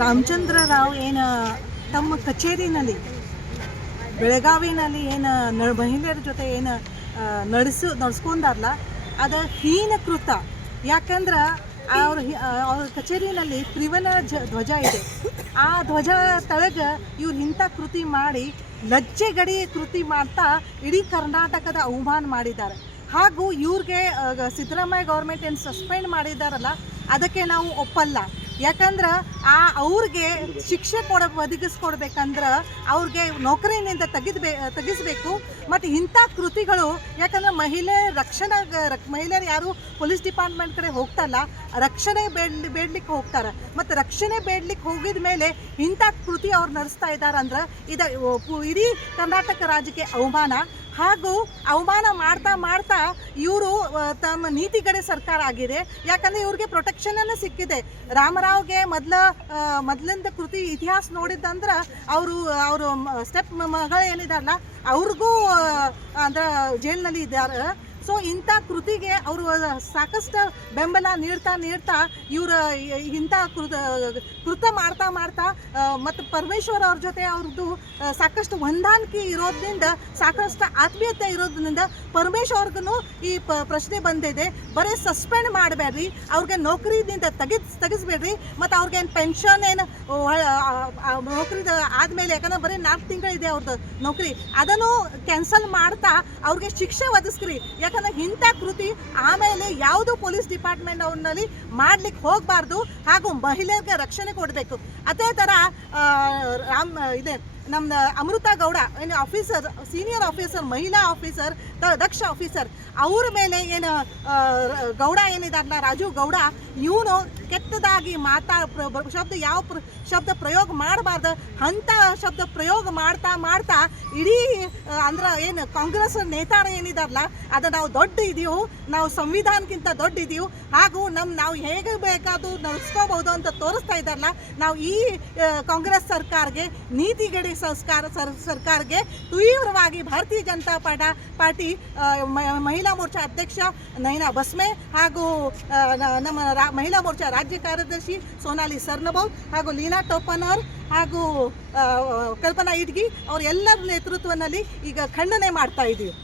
ರಾಮಚಂದ್ರ ರಾವ್ ಏನು ತಮ್ಮ ಕಚೇರಿನಲ್ಲಿ ಬೆಳಗಾವಿನಲ್ಲಿ ಏನು ಮಹಿಳೆಯರ ಜೊತೆ ಏನು ನಡೆಸ್ಕೊಂಡಾರಲ್ಲ ಅದು ಹೀನ ಕೃತ. ಯಾಕಂದ್ರೆ ಅವ್ರ ಕಚೇರಿನಲ್ಲಿ ತ್ರಿವರ್ಣ ಧ್ವಜ ಇದೆ. ಆ ಧ್ವಜ ತಳಗೆ ಇವ್ರು ಇಂಥ ಕೃತಿ ಮಾಡಿ ಲಜ್ಜೆಗಡಿ ಕೃತಿ ಮಾಡ್ತಾ ಇಡೀ ಕರ್ನಾಟಕದ ಅವಮಾನ ಮಾಡಿದ್ದಾರೆ. ಹಾಗೂ ಇವ್ರಿಗೆ ಸಿದ್ದರಾಮಯ್ಯ ಗೌರ್ಮೆಂಟ್ ಏನು ಸಸ್ಪೆಂಡ್ ಮಾಡಿದ್ದಾರಲ್ಲ ಅದಕ್ಕೆ ನಾವು ಒಪ್ಪಲ್ಲ. ಯಾಕಂದ್ರೆ ಅವ್ರಿಗೆ ಶಿಕ್ಷೆ ಒದಗಿಸ್ಕೊಡ್ಬೇಕಂದ್ರೆ ಅವ್ರಿಗೆ ನೌಕರಿಯಿಂದ ತೆಗಿಸ್ಬೇಕು. ಮತ್ತು ಇಂಥ ಕೃತಿಗಳು, ಯಾಕಂದ್ರೆ ಮಹಿಳೆಯರು ಯಾರು ಪೊಲೀಸ್ ಡಿಪಾರ್ಟ್ಮೆಂಟ್ ಕಡೆ ಹೋಗ್ತಲ್ಲ, ರಕ್ಷಣೆ ಬೇಡ್ಲಿಕ್ಕೆ ಹೋಗ್ತಾರೆ. ಮತ್ತು ರಕ್ಷಣೆ ಬೇಡ್ಲಿಕ್ಕೆ ಹೋಗಿದ ಮೇಲೆ ಇಂಥ ಕೃತಿ ಅವ್ರು ನಡೆಸ್ತಾ ಇದ್ದಾರೆ ಅಂದ್ರೆ ಇದು ಇಡೀ ಕರ್ನಾಟಕ ರಾಜ್ಯಕ್ಕೆ ಅವಮಾನ. ಹಾಗೂ ಅವಮಾನ ಮಾಡ್ತಾ ಇವರು ತಮ್ಮ ನೀತಿಗಡೆ ಸರ್ಕಾರ ಆಗಿದೆ. ಯಾಕಂದರೆ ಇವ್ರಿಗೆ ಪ್ರೊಟೆಕ್ಷನನ್ನು ಸಿಕ್ಕಿದೆ. ರಾಮರಾವ್ಗೆ ಮೊದಲಿಂದ ಕೃತಿ ಇತಿಹಾಸ ನೋಡಿದ್ದಂದ್ರೆ ಅವರು ಸ್ಟೆಪ್ ಮಗಳು ಏನಿದಾರಲ್ಲ ಅವ್ರಿಗೂ ಅಂದ್ರೆ ಜೈಲಿನಲ್ಲಿ ಇದ್ದಾರೆ. ಸೊ ಇಂಥ ಕೃತಿಗೆ ಅವರು ಸಾಕಷ್ಟು ಬೆಂಬಲ ನೀಡ್ತಾ ಇವರು ಇಂಥ ಕೃತ ಮಾಡ್ತಾ ಮತ್ತು ಪರಮೇಶ್ವರ್ ಅವ್ರ ಜೊತೆ ಅವ್ರದ್ದು ಸಾಕಷ್ಟು ಹೊಂದಾಣಿಕೆ ಇರೋದ್ರಿಂದ, ಸಾಕಷ್ಟು ಆತ್ಮೀಯತೆ ಇರೋದ್ರಿಂದ ಪರಮೇಶ್ವರ್ಗೂ ಈ ಪ್ರಶ್ನೆ ಬಂದಿದೆ. ಬರೀ ಸಸ್ಪೆಂಡ್ ಮಾಡಬೇಡ್ರಿ, ಅವ್ರಿಗೆ ನೌಕರಿಯಿಂದ ತೆಗಿಸ್ಬೇಡ್ರಿ. ಮತ್ತು ಅವ್ರಿಗೇನು ಪೆನ್ಷನ್ ಏನು ನೌಕರಿ ಆದಮೇಲೆ, ಯಾಕಂದ್ರೆ ಬರೀ 4 ತಿಂಗಳಿದೆ ಅವ್ರದ್ದು ನೌಕರಿ, ಅದನ್ನು ಕ್ಯಾನ್ಸಲ್ ಮಾಡ್ತಾ ಅವ್ರಿಗೆ ಶಿಕ್ಷೆ ಒದಗಿಸ್ರಿ. ಯಾಕಂದ್ರೆ ಇಂಥ ಕೃತಿ ಆಮೇಲೆ ಯಾವುದು ಪೊಲೀಸ್ ಡಿಪಾರ್ಟ್ಮೆಂಟ್ ಅವ್ರಲ್ಲಿ ಮಾಡ್ಲಿಕ್ಕೆ ಹೋಗಬಾರ್ದು. ಹಾಗೂ ಮಹಿಳೆಯರಿಗೆ ರಕ್ಷಣೆ ಕೊಡಬೇಕು. ಅದೇ ಥರ ಇದೆ ನಮ್ದು ಅಮೃತ ಗೌಡ ಏನು ಆಫೀಸರ್, ಸೀನಿಯರ್ ಆಫೀಸರ್, ಮಹಿಳಾ ಆಫೀಸರ್, ದಕ್ಷ ಆಫೀಸರ್, ಅವ್ರ ಮೇಲೆ ಏನು ಗೌಡ ಏನಿದಾರಲ್ಲ ರಾಜು ಗೌಡ, ಇವನು ಕೆಟ್ಟದಾಗಿ ಶಬ್ದ ಪ್ರಯೋಗ ಮಾಡಬಾರ್ದು ಅಂಥ ಶಬ್ದ ಪ್ರಯೋಗ ಮಾಡ್ತಾ ಇಡೀ ಅಂದ್ರೆ ಏನು ಕಾಂಗ್ರೆಸ್ ನೇತಾರ ಏನಿದಾರಲ್ಲ ಅದು ನಾವು ದೊಡ್ಡ ಇದೀವು, ನಾವು ಸಂವಿಧಾನಕ್ಕಿಂತ ದೊಡ್ಡ ಇದೀವು, ಹಾಗೂ ನಾವು ಹೇಗೆ ಬೇಕಾದರೂ ನಡೆಸ್ಕೋಬಹುದು ಅಂತ ತೋರಿಸ್ತಾ ಇದ್ದಾರಲ್ಲ. ನಾವು ಈ ಕಾಂಗ್ರೆಸ್ ಸರ್ಕಾರಕ್ಕೆ, ನೀತಿಗಡಿ ಸರ್ಕಾರಕ್ಕೆ ತೀವ್ರವಾಗಿ ಭಾರತೀಯ ಜನತಾ ಪಾರ್ಟಿ ಮಹಿಳಾ ಮೋರ್ಚಾ ಅಧ್ಯಕ್ಷ ನೈನಾ ಬಸ್ಮೆ ಹಾಗೂ ನಮ್ಮ ಮಹಿಳಾ ಮೋರ್ಚಾ ರಾಜ್ಯ ಕಾರ್ಯದರ್ಶಿ ಸೋನಾಲಿ ಸರ್ನಬೌದ್ ಹಾಗೂ ಲೀನಾ ಟೋಪನವರ್ ಹಾಗೂ ಕಲ್ಪನಾ ಇಡ್ಗಿ ಅವ್ರ ಎಲ್ಲರ ನೇತೃತ್ವದಲ್ಲಿ ಈಗ ಖಂಡನೆ ಮಾಡ್ತಾ ಇದ್ದೀವಿ.